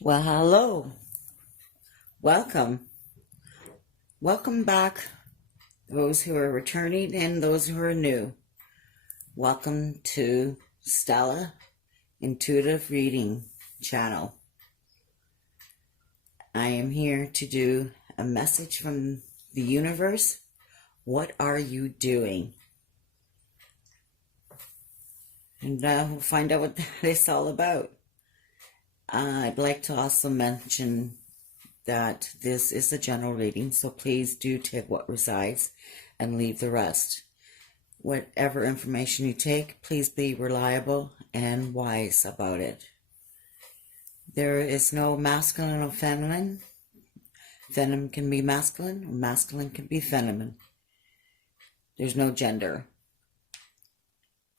Well, hello. Welcome. Welcome back, those who are returning and those who are new. Welcome to Stella Intuitive Reading channel. I am here to do a message from the universe. What are you doing? And we'll find out what that is all about. I'd like to also mention that this is a general reading, so please do take what resides and leave the rest. Whatever information you take, please be reliable and wise about it. There is no masculine or feminine. Feminine can be masculine, or masculine can be feminine. There's no gender.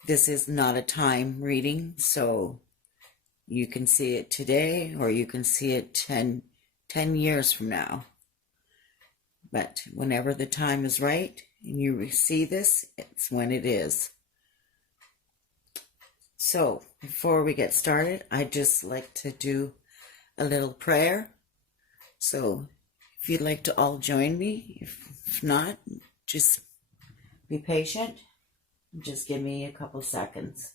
This is not a time reading, so you can see it today or you can see it 10 years from now. But whenever the time is right and you see this, it's when it is. So before we get started, I'd just like to do a little prayer. So if you'd like to all join me, if not, just be patient. Just give me a couple seconds.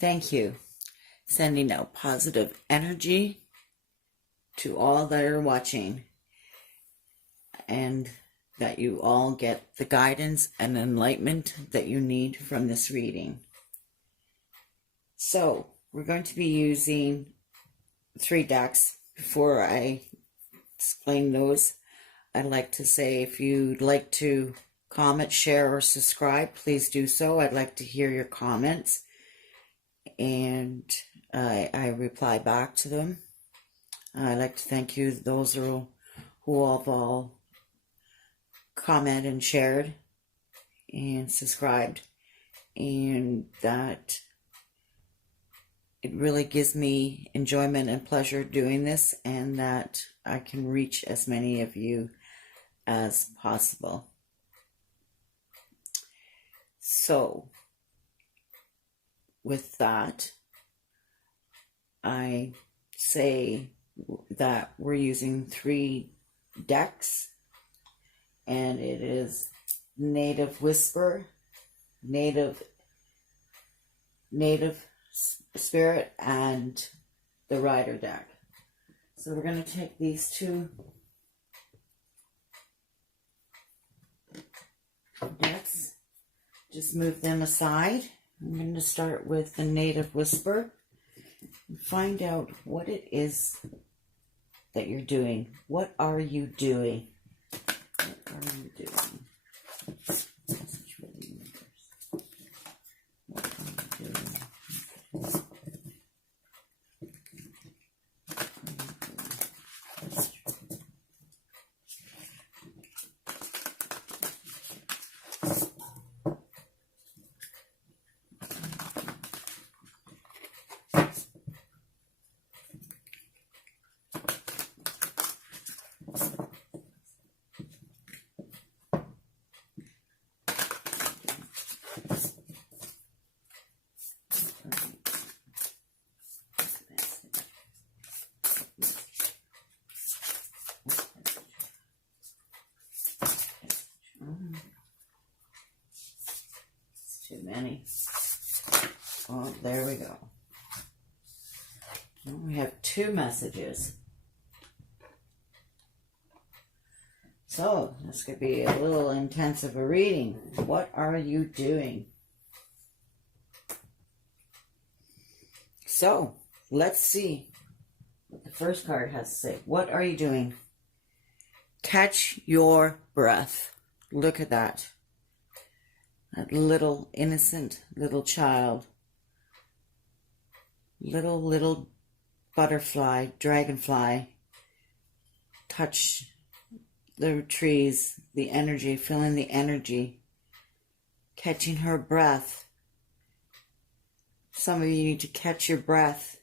Thank you. Sending out positive energy to all that are watching, and that you all get the guidance and enlightenment that you need from this reading. So we're going to be using 3 decks. Before I explain those, I'd like to say if you'd like to comment, share, or subscribe, please do so. I'd like to hear your comments, and I reply back to them. I'd like to thank you, those who have all commented and shared and subscribed, and that it really gives me enjoyment and pleasure doing this, and that I can reach as many of you as possible. So with that, I say that we're using 3 decks, and it is Native Whisper, Native Spirit, and the Rider deck. So we're going to take these 2 decks, just move them aside. I'm going to start with the Native Whisper and find out what it is that you're doing. What are you doing? What are you doing? Message for the universe. What are you doing? Too many. Oh, there we go. Now we have 2 messages. So this could be a little intense of a reading. What are you doing? So let's see what the first card has to say. What are you doing? Catch your breath. Look at that. That little innocent little child. Little butterfly, dragonfly. Touch the trees, the energy, feeling the energy catching her breath. Some of you need to catch your breath.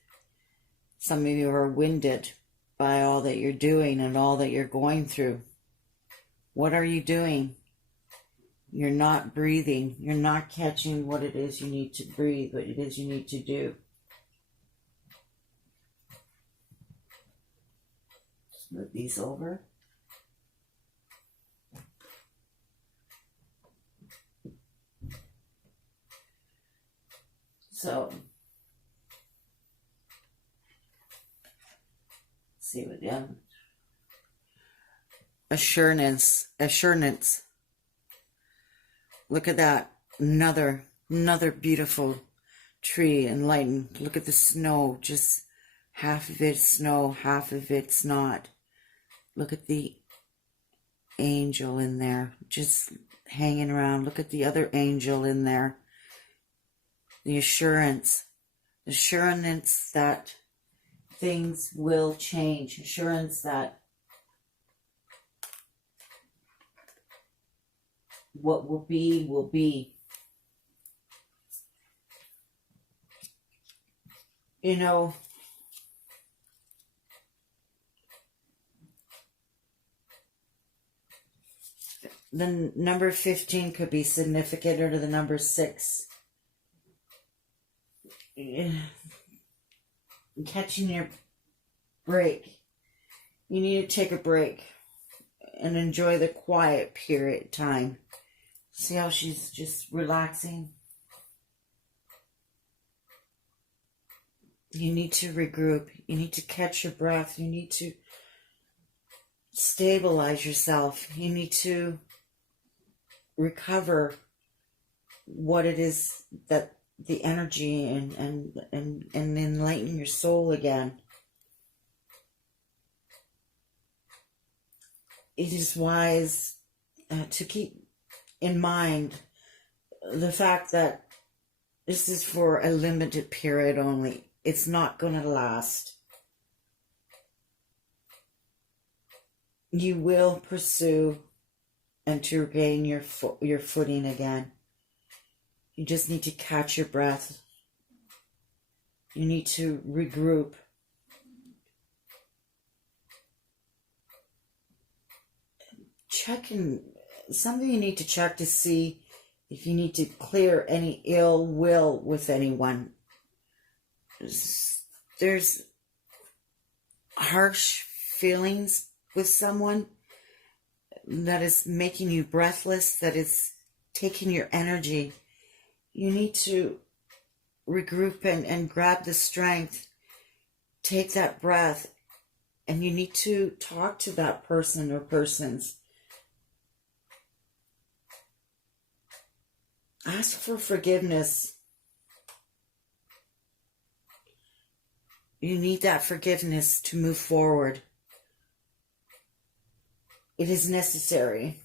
Some of you are winded by all that you're doing and all that you're going through. What are you doing? You're not breathing. You're not catching what it is you need to breathe, what it is you need to do. Just move these over. So, see what assurance. Look at that. Another beautiful tree, enlightened. Look at the snow. Just half of it's snow, half of it's not. Look at the angel in there, just hanging around. Look at the other angel in there. The assurance that things will change. Assurance that what will be, will be. You know, the number 15 could be significant, or to the number 6. Catching your break. You need to take a break and enjoy the quiet period time. See how she's just relaxing? You need to regroup. You need to catch your breath. You need to stabilize yourself. You need to recover what it is that the energy and enlighten your soul again. It is wise to keep in mind the fact that this is for a limited period only. It's not going to last. You will pursue and to regain your footing again. You just need to catch your breath. You need to regroup. Something you need to check to see if you need to clear any ill will with anyone. There's harsh feelings with someone that is making you breathless, that is taking your energy. You need to regroup and grab the strength. Take that breath, and you need to talk to that person or persons. Ask for forgiveness. You need that forgiveness to move forward. It is necessary.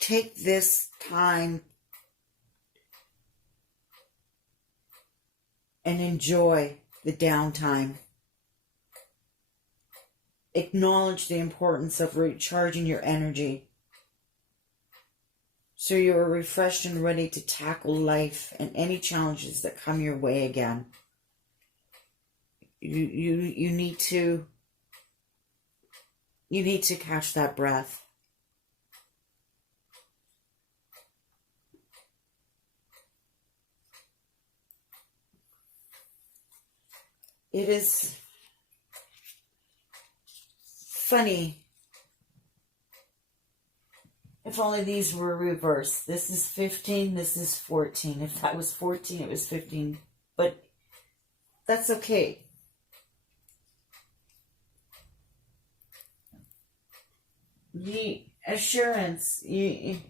Take this time and enjoy the downtime. Acknowledge the importance of recharging your energy so you are refreshed and ready to tackle life and any challenges that come your way again. You need to catch that breath. It is funny. If only these were reversed. This is 15, this is 14. If that was 14, it was 15. But that's okay. The assurance, you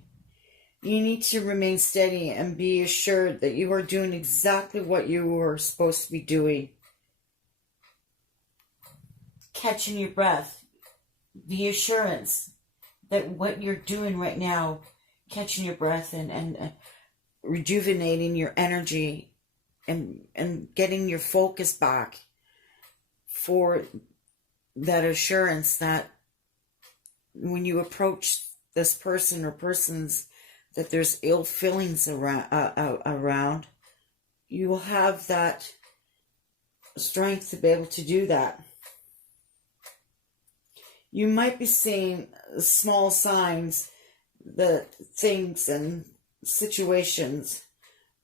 need to remain steady and be assured that you are doing exactly what you were supposed to be doing. Catching your breath. The assurance that what you're doing right now, catching your breath and rejuvenating your energy and getting your focus back for that assurance that when you approach this person or persons that there's ill feelings around, you will have that strength to be able to do that. You might be seeing small signs that things and situations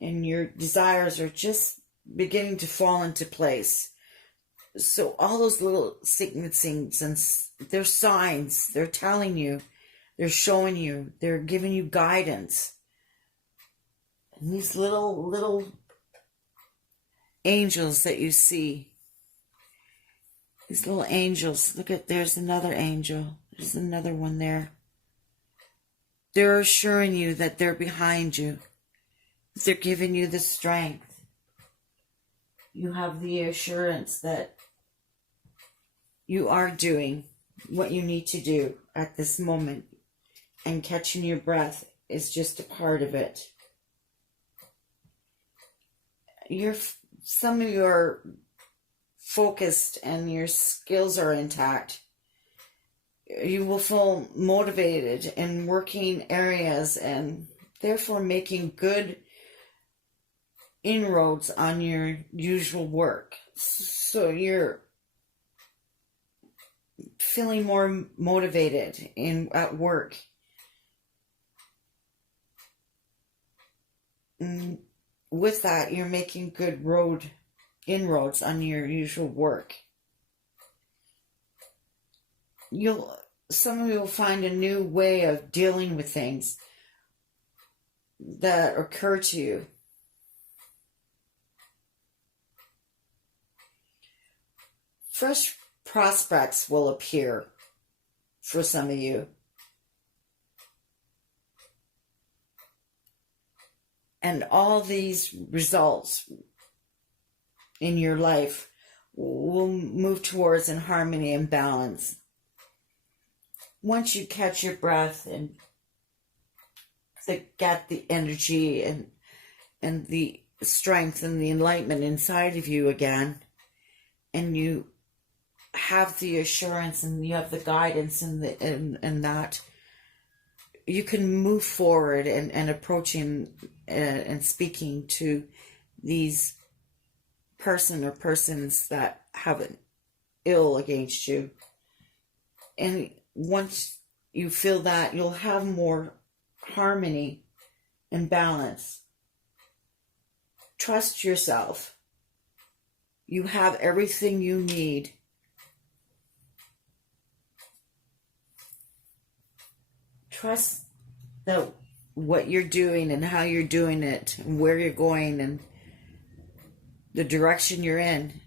and your desires are just beginning to fall into place. So all those little sequencings, and they're signs, they're telling you, they're showing you, they're giving you guidance. And these little angels that you see, these little angels, look at, there's another angel, there's another one there. They're assuring you that they're behind you. They're giving you the strength. You have the assurance that you are doing what you need to do at this moment, and catching your breath is just a part of it. Some of you are focused and your skills are intact. You will feel motivated in working areas and therefore making good inroads on your usual work. So you're feeling more motivated at work. And with that, you're making good inroads on your usual work. Some of you will find a new way of dealing with things that occur to you. Fresh prospects will appear for some of you. And all these results in your life will move towards in harmony and balance. Once you catch your breath and get the energy and the strength and the enlightenment inside of you again, and you have the assurance and you have the guidance and that you can move forward and approaching and speaking to these person or persons that have an ill against you. And once you feel that, you'll have more harmony and balance. Trust yourself. You have everything you need. Trust that what you're doing and how you're doing it and where you're going and the direction you're in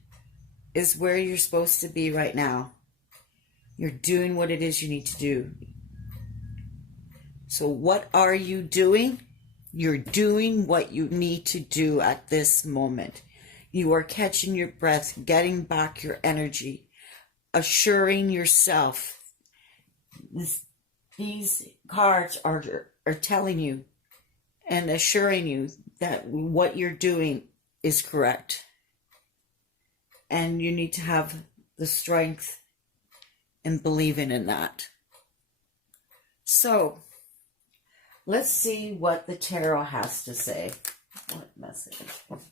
is where you're supposed to be right now. You're doing what it is you need to do. So what are you doing? You're doing what you need to do at this moment. You are catching your breath, getting back your energy, assuring yourself. These cards are telling you and assuring you that what you're doing is correct. And you need to have the strength and believing in that. So, let's see what the tarot has to say. What message? What message?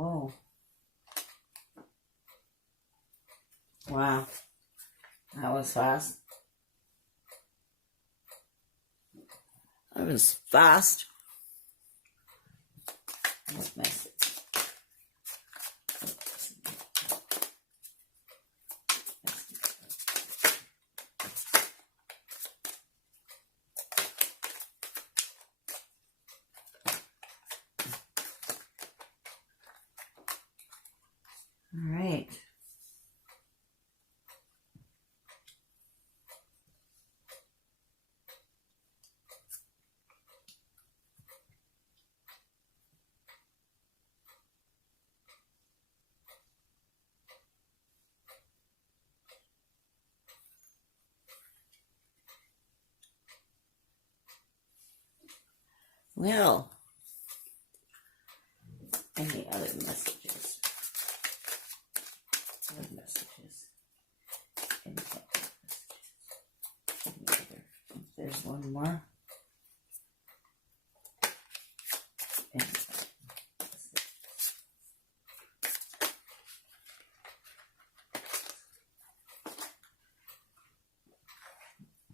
Oh. Wow. That was fast. That was fast. What message? Well, any other messages? Other messages. Any other messages? Any other? There's one more.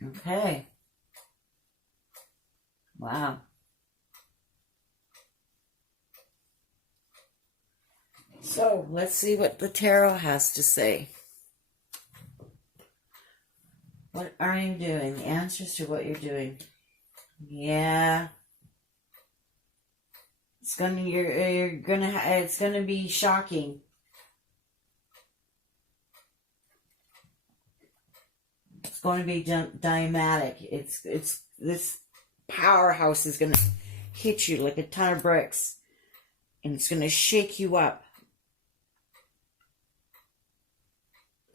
Okay. Wow. So let's see what the tarot has to say. What are you doing? The answers to what you're doing. Yeah. It's gonna be shocking. It's going to be dynamic. It's this powerhouse is gonna hit you like a ton of bricks, and it's gonna shake you up.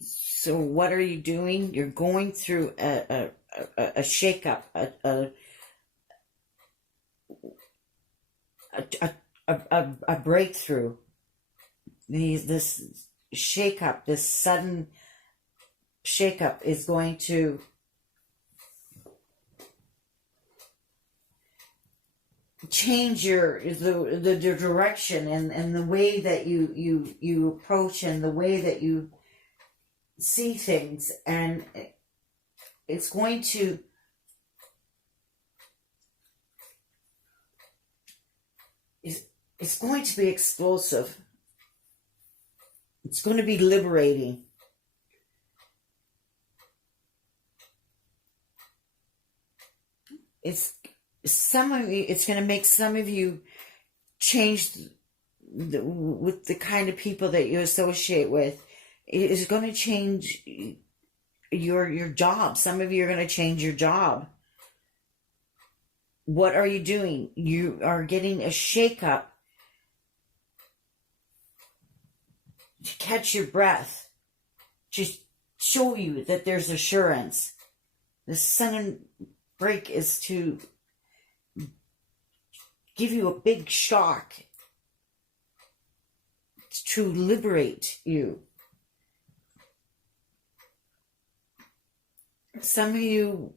So what are you doing? You're going through a shake-up, a breakthrough. This shake-up, this sudden shake-up is going to change the direction and the way that you approach and the way that you see things, and it's going to be explosive. It's going to be liberating. It's going to make some of you change with the kind of people that you associate with. It is going to change your job. Some of you are going to change your job. What are you doing? You are getting a shake-up to catch your breath, to show you that there's assurance. The sudden break is to give you a big shock, to liberate you. Some of you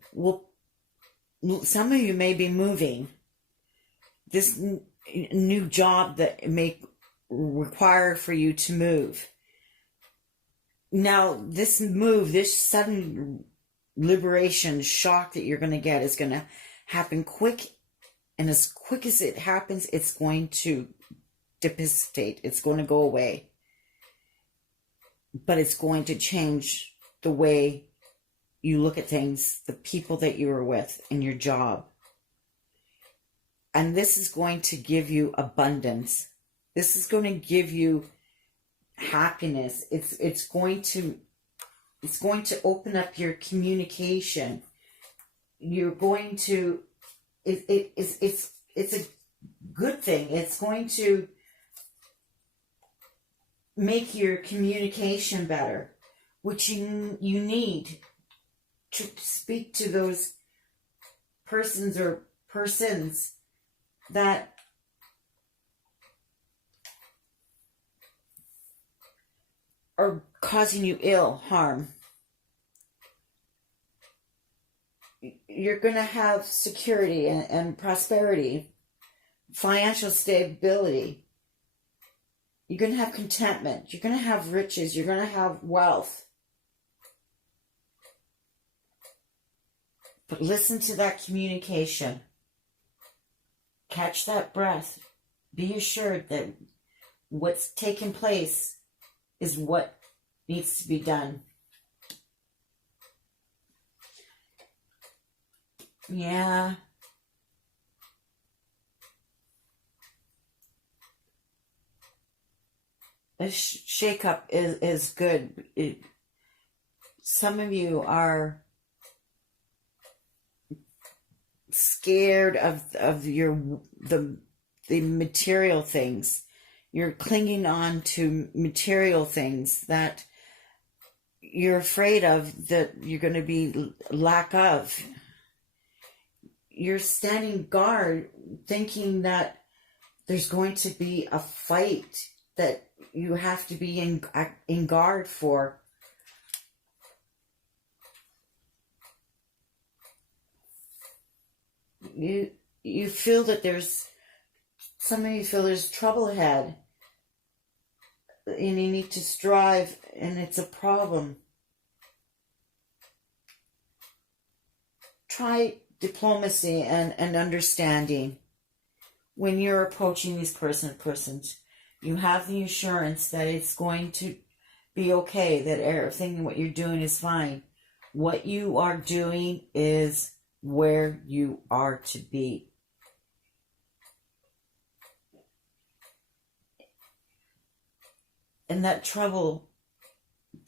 may be moving. This new job that may require for you to move. Now, this sudden liberation shock that you're going to get is going to happen quick. And as quick as it happens, it's going to dissipate. It's going to go away. But it's going to change the way you look at things, the people that you are with, and your job. And this is going to give you abundance. This is going to give you happiness. It's going to open up your communication. You're going to it's a good thing. It's going to make your communication better, which you need to speak to those persons that are causing you harm. You're going to have security and prosperity, financial stability. You're going to have contentment. You're going to have riches. You're going to have wealth. But listen to that communication. Catch that breath. Be assured that what's taking place is what needs to be done. Yeah. A shake-up is good. Some of you are scared of the material things. You're clinging on to material things that you're afraid of, that you're going to be lack of. you're standing guard thinking that there's going to be a fight that you have to be in guard for. You feel that some of you feel there's trouble ahead and you need to strive, and it's a problem. Try diplomacy and understanding. When you're approaching these persons, you have the assurance that it's going to be okay, that everything, what you're doing is fine. What you are doing is where you are to be. And that trouble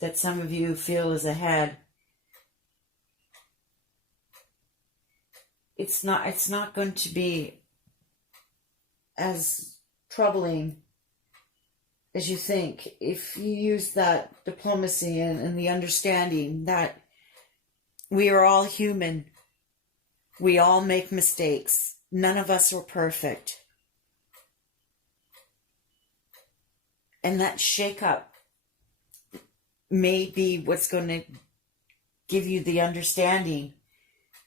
that some of you feel is ahead, it's not going to be as troubling as you think if you use that diplomacy and the understanding that we are all human. We all make mistakes. None of us are perfect. And that shake-up may be what's going to give you the understanding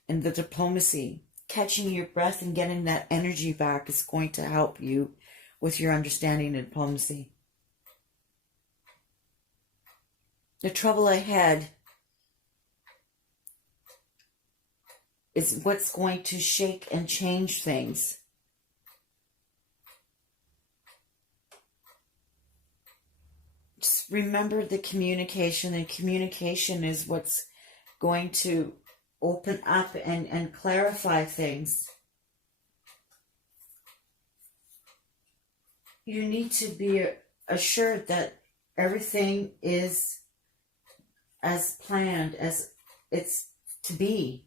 and the diplomacy. Catching your breath and getting that energy back is going to help you with your understanding and diplomacy. The trouble ahead is what's going to shake and change things. Just remember the communication, and communication is what's going to open up and clarify things. You need to be assured that everything is as planned as it's to be.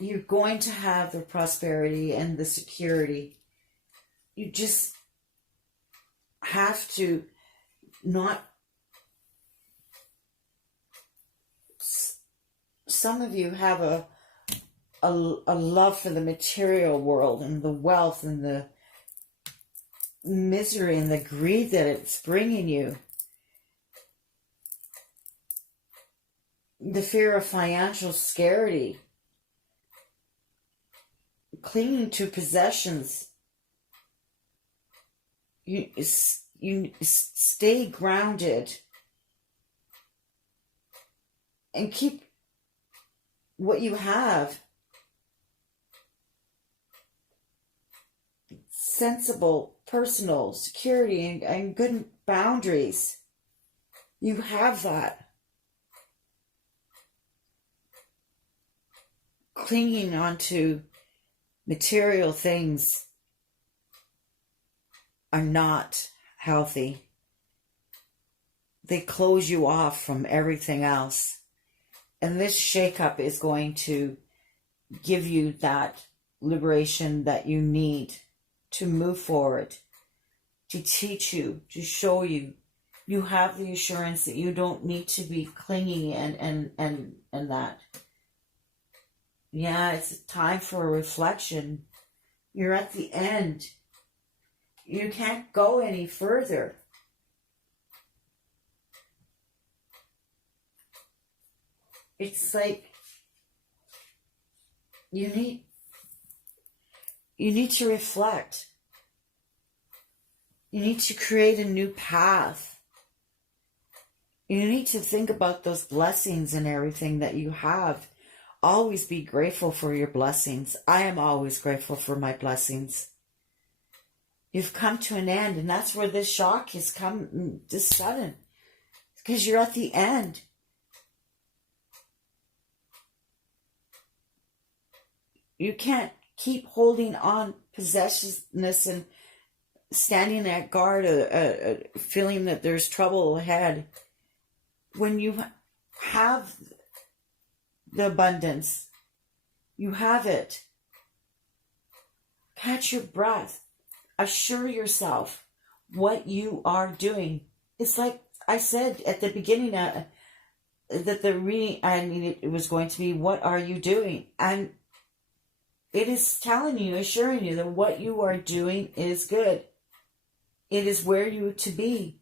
You're going to have the prosperity and the security. You just have to not. Some of you have a love for the material world and the wealth and the misery and the greed that it's bringing you. The fear of financial scarcity. Clinging to possessions. You stay grounded and keep what you have. Sensible, personal, security, and good boundaries. You have that. Clinging onto material things are not healthy. They close you off from everything else. And this shakeup is going to give you that liberation that you need to move forward, to teach you, to show you. You have the assurance that you don't need to be clinging and that. Yeah, it's time for a reflection. You're at the end. You can't go any further. It's like you need to reflect. You need to create a new path. You need to think about those blessings and everything that you have. Always be grateful for your blessings. I am always grateful for my blessings. You've come to an end, and that's where this shock has come this sudden. Because you're at the end. You can't keep holding on possessiveness and standing at guard, feeling that there's trouble ahead. When you have the abundance, you have it. Catch your breath. Assure yourself what you are doing. It's like I said at the beginning, that the reading, I mean, it was going to be, what are you doing? And it is telling you, assuring you that what you are doing is good. It is where you are to be.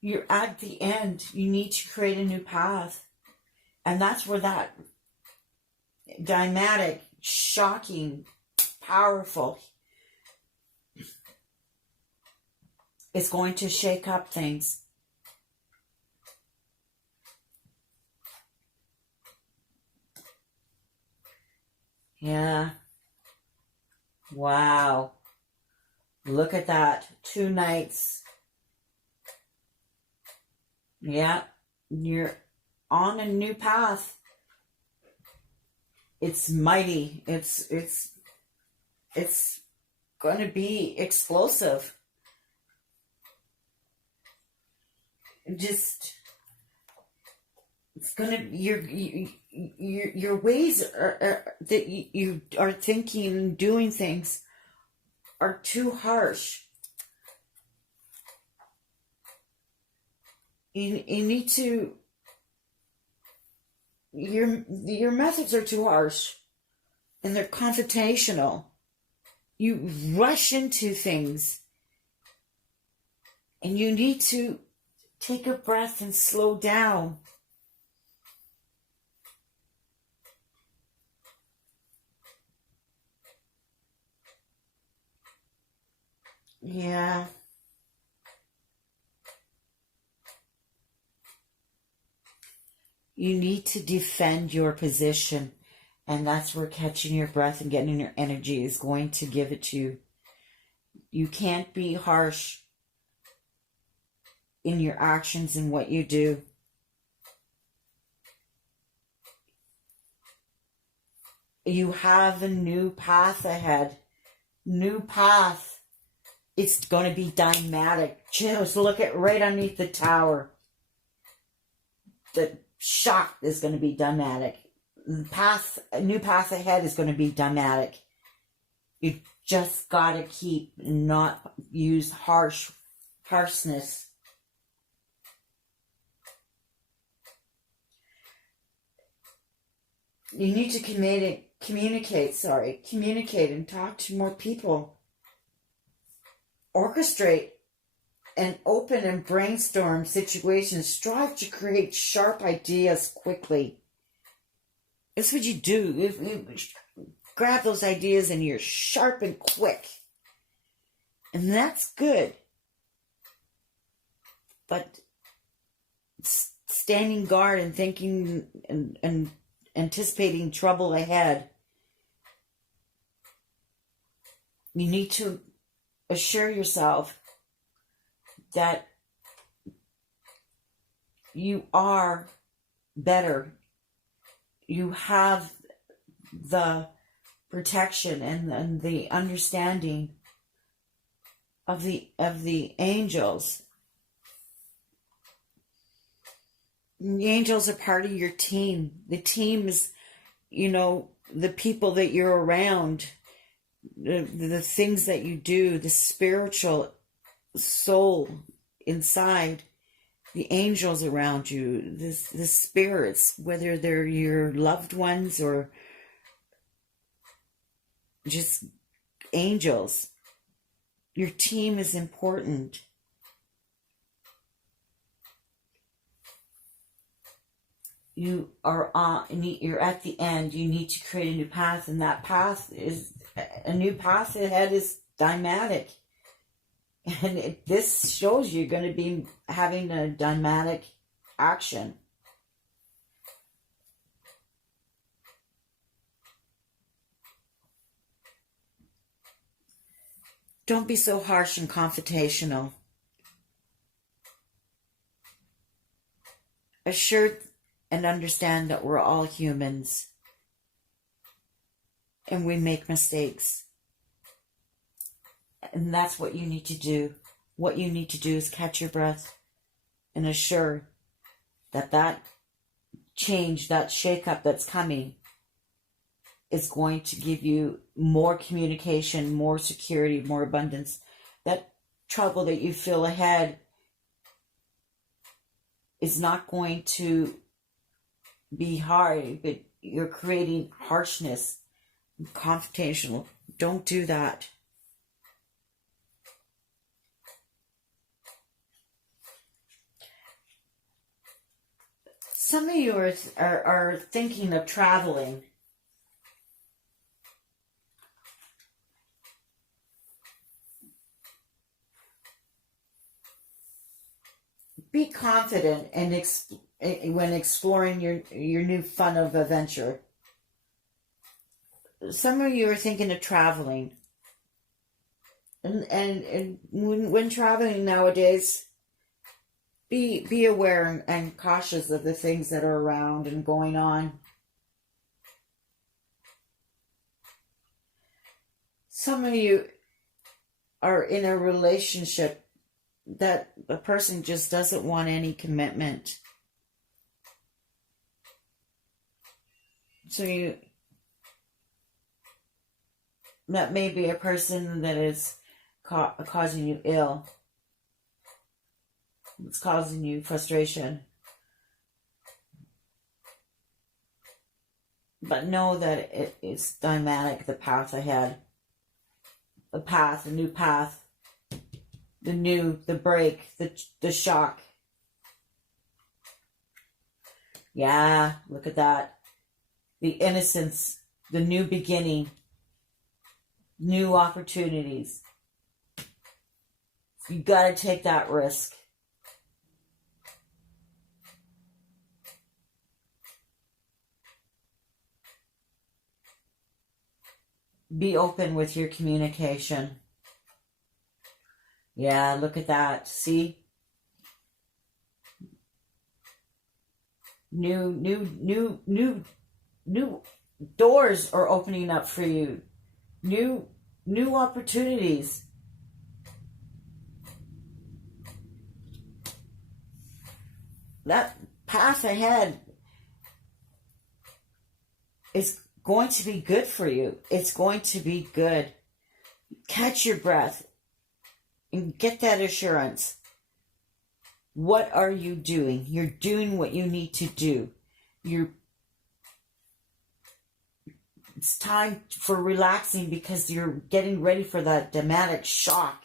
You're at the end. You need to create a new path. And that's where that dynamic, shocking, powerful is going to shake up things. Yeah. Wow. Look at that. 2 nights. Yeah. You're on a new path. It's mighty. It's going to be explosive. Just, it's going to, your ways that you are thinking and doing things are too harsh. You need to, your methods are too harsh and they're confrontational. You rush into things and you need to take a breath and slow down. Yeah. You need to defend your position. And that's where catching your breath and getting your energy is going to give it to you. You can't be harsh in your actions and what you do. You have a new path ahead. New path. It's going to be dynamic. Just look at right underneath the tower. The shock is going to be dynamic. A new path ahead is going to be dynamic. You just got to keep not use harshness. You need to communicate and talk to more people. Orchestrate and open and brainstorm situations. Strive to create sharp ideas quickly. It's what you do. You grab those ideas and you're sharp and quick. And that's good. But standing guard and thinking and anticipating trouble ahead, you need to assure yourself that you are better. You have the protection and the understanding of the angels. The angels are part of your team. The team is, the people that you're around, the things that you do, the spiritual soul inside, the angels around you, the spirits, whether they're your loved ones or just angels. Your team is important. You're at the end. You need to create a new path, and that path is a new path ahead is dynamic. And this shows you're going to be having a dynamic action. Don't be so harsh and confrontational. Assure and understand that we're all humans. And we make mistakes. And that's what you need to do. What you need to do is catch your breath and assure that change, that shake-up that's coming is going to give you more communication, more security, more abundance. That trouble that you feel ahead is not going to be hard, but you're creating harshness, confrontational. Don't do that. Some of you are thinking of traveling. Be confident and when exploring your new fun of adventure. Some of you are thinking of traveling. And when traveling nowadays, be aware and cautious of the things that are around and going on. Some of you are in a relationship that the person just doesn't want any commitment. So that may be a person that is causing you ill. It's causing you frustration. But know that it's dynamic, the path ahead. The new path. The break, the shock. Yeah, look at that. The innocence, the new beginning, new opportunities. You got to take that risk. Be open with your communication. Yeah, look at that. See? New doors are opening up for you. New opportunities. That path ahead is going to be good for you. It's going to be good. Catch your breath and get that assurance. What are you doing? You're doing what you need to do. It's time for relaxing because you're getting ready for that dramatic shock.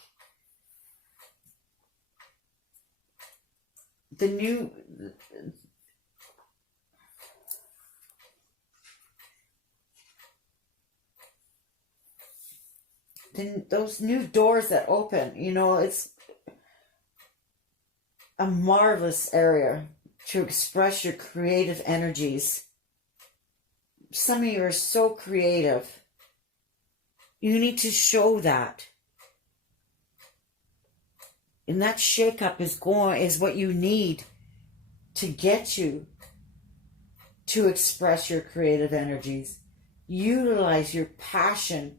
Those new doors that open, it's a marvelous area to express your creative energies. Some of you are so creative. You need to show that. And that shakeup is what you need to get you to express your creative energies. Utilize your passion,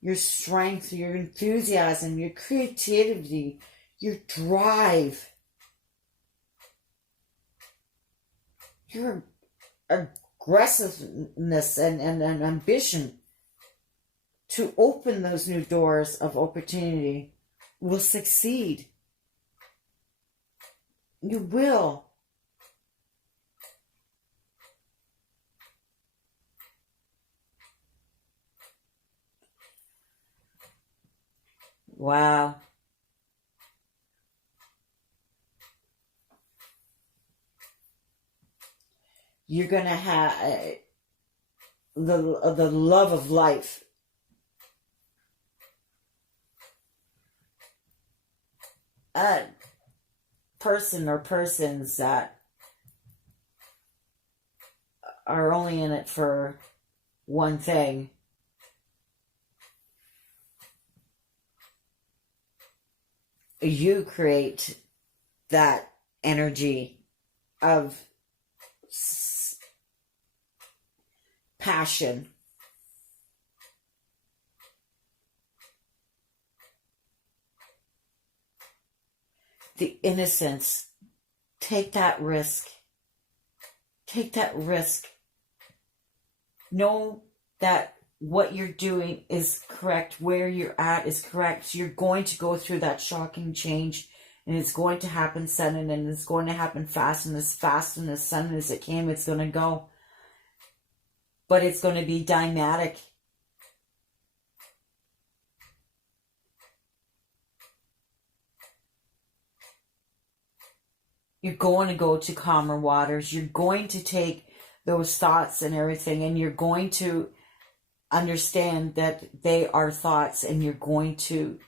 your strength, your enthusiasm, your creativity, your drive, your aggressiveness and ambition to open those new doors of opportunity will succeed. You will. Wow. You're going to have the love of life. A person or persons that are only in it for one thing. You create that energy of passion. The innocence. Take that risk. Take that risk. Know that what you're doing is correct. Where you're at is correct. You're going to go through that shocking change. and it's going to happen sudden, and it's going to happen fast and as sudden as it came, it's going to go. But it's going to be dynamic. You're going to go to calmer waters. You're going to take those thoughts and everything, and you're going to understand that they are thoughts, and you're going to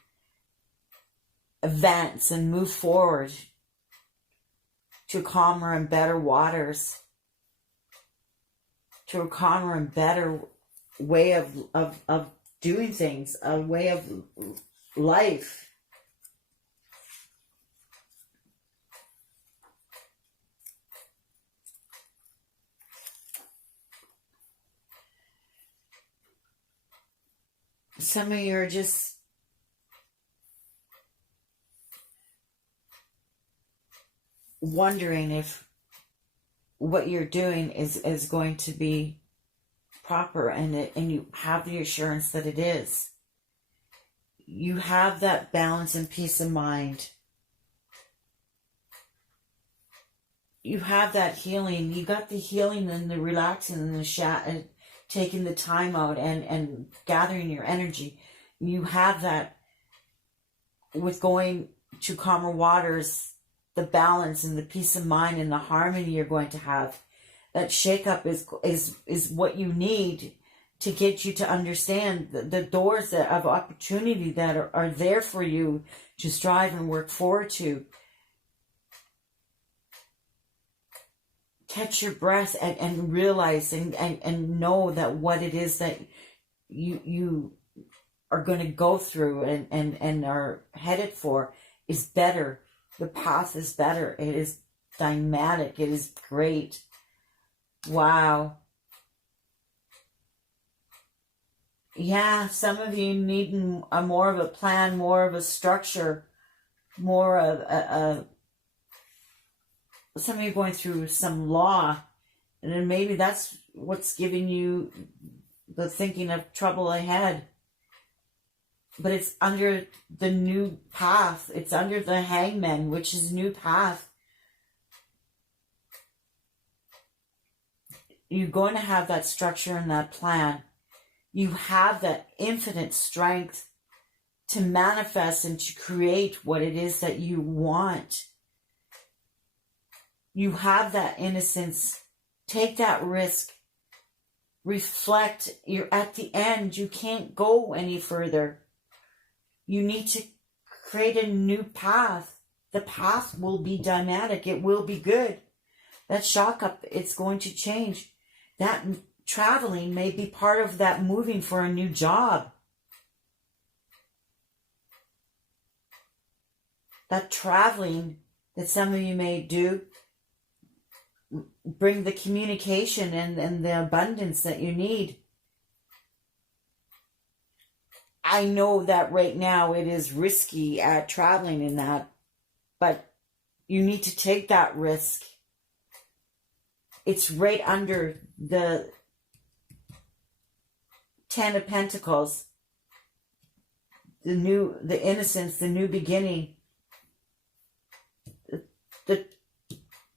advance and move forward to calmer and better waters, to a calmer and better way of doing things, a way of life. Some of you are just wondering if what you're doing is going to be proper, and you have the assurance that it is. You have that balance and peace of mind. You have that healing. You got the healing and the relaxing and the taking the time out and gathering your energy. You have that with going to calmer waters, the balance and the peace of mind and the harmony you're going to have. That shake-up is what you need to get you to understand the doors of opportunity that are there for you to strive and work forward to. Catch your breath and realize and know that what it is that you are going to go through and are headed for is better. The path is better. It is dynamic. It is great. Wow. Yeah, some of you need more of a plan, more of a structure, more of a some of you are going through some law, and then maybe that's what's giving you the thinking of trouble ahead. But it's under the new path. It's under the hangman, which is new path. You're going to have that structure and that plan. You have that infinite strength to manifest and to create what it is that you want. You have that innocence. Take that risk. Reflect. You're at the end. You can't go any further. You need to create a new path. The path will be dynamic. It will be good. That shock up, it's going to change. That traveling may be part of that moving for a new job. That traveling that some of you may do, bring the communication and the abundance that you need. I know that right now it is risky at traveling in that, but you need to take that risk. It's right under the 10 of Pentacles, the innocence, the new beginning,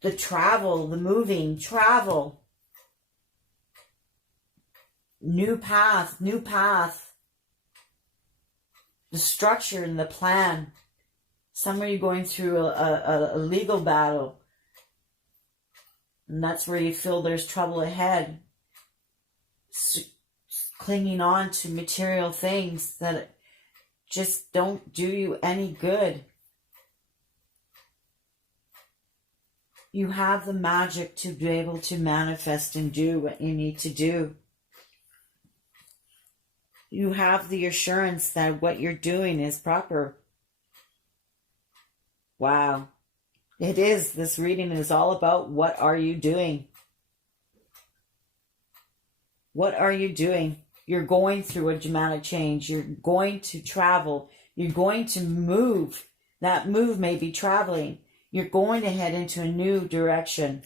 the travel, the moving, travel, new path, the structure and the plan. Some of you going through a legal battle, and that's where you feel there's trouble ahead. Clinging on to material things that just don't do you any good. You have the magic to be able to manifest and do what you need to do. You have the assurance that what you're doing is proper. Wow. It is. This reading is all about what are you doing? What are you doing? You're going through a dramatic change. You're going to travel. You're going to move. That move may be traveling. You're going to head into a new direction.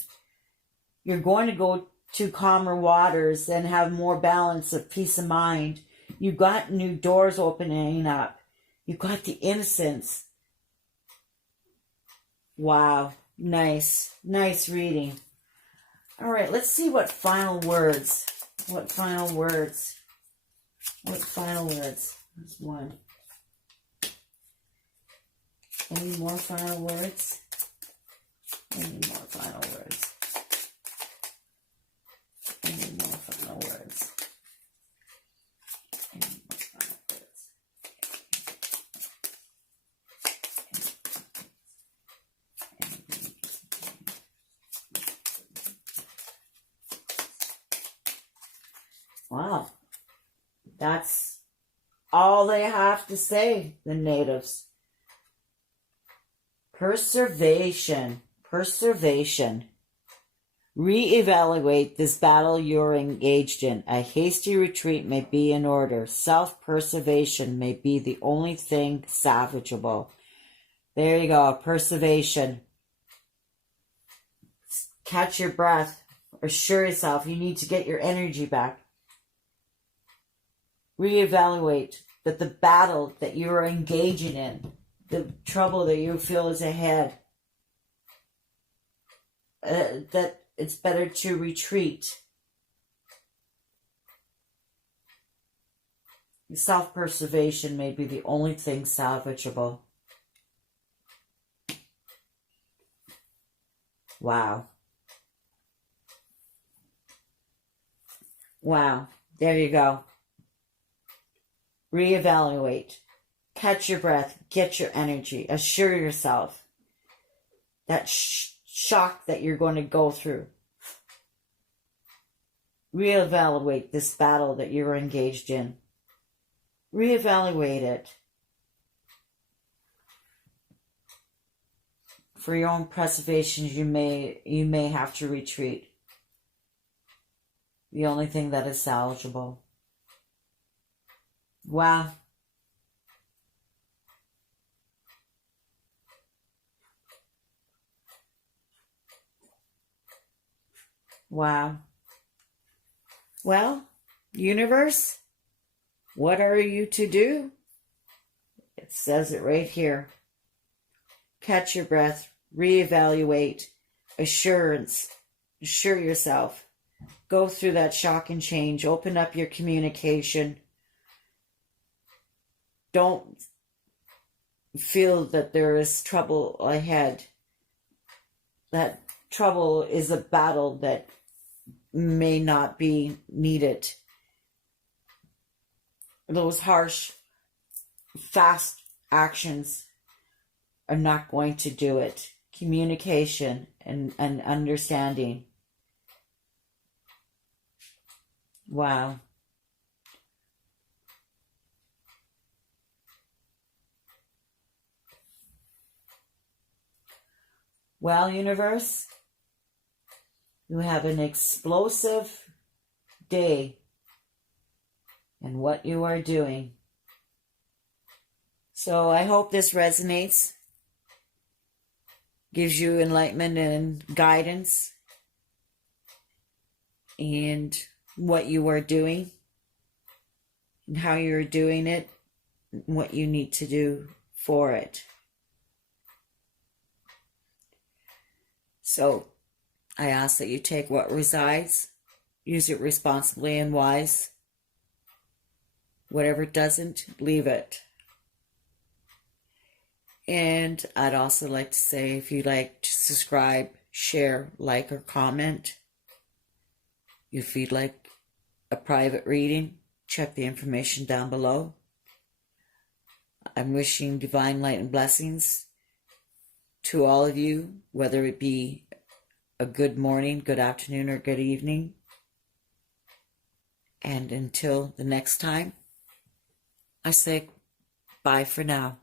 You're going to go to calmer waters and have more balance of peace of mind. You got new doors opening up. You got the innocence. Wow. Nice. Nice reading. All right, let's see what final words. What final words? What final words? That's one. Any more final words? Any more final words? Any more final words? Any more final words? Wow. That's all they have to say, the natives. Preservation. Preservation. Reevaluate this battle you're engaged in. A hasty retreat may be in order. Self-preservation may be the only thing salvageable. There you go. Preservation. Catch your breath. Assure yourself you need to get your energy back. Reevaluate that the battle that you are engaging in, the trouble that you feel is ahead, that it's better to retreat. Self-preservation may be the only thing salvageable. Wow. Wow. There you go. Reevaluate. Catch your breath. Get your energy. Assure yourself that shock that you're going to go through. Reevaluate this battle that you're engaged in. Reevaluate it. For your own preservation, you may have to retreat. The only thing that is salvageable. Wow. Wow. Well, universe, what are you to do? It says it right here. Catch your breath, reevaluate, assurance, assure yourself. Go through that shock and change. Open up your communication. Don't feel that there is trouble ahead. That trouble is a battle that may not be needed. Those harsh, fast actions are not going to do it. Communication and understanding. Wow. Well, universe, you have an explosive day in what you are doing. So I hope this resonates, gives you enlightenment and guidance and what you are doing and how you're doing it and what you need to do for it. So I ask that you take what resides, use it responsibly and wise. Whatever doesn't, leave it. And I'd also like to say, if you'd like to subscribe, share, like, or comment, if you'd like a private reading, check the information down below. I'm wishing divine light and blessings to all of you, whether it be a good morning, good afternoon, or good evening. And until the next time, I say bye for now.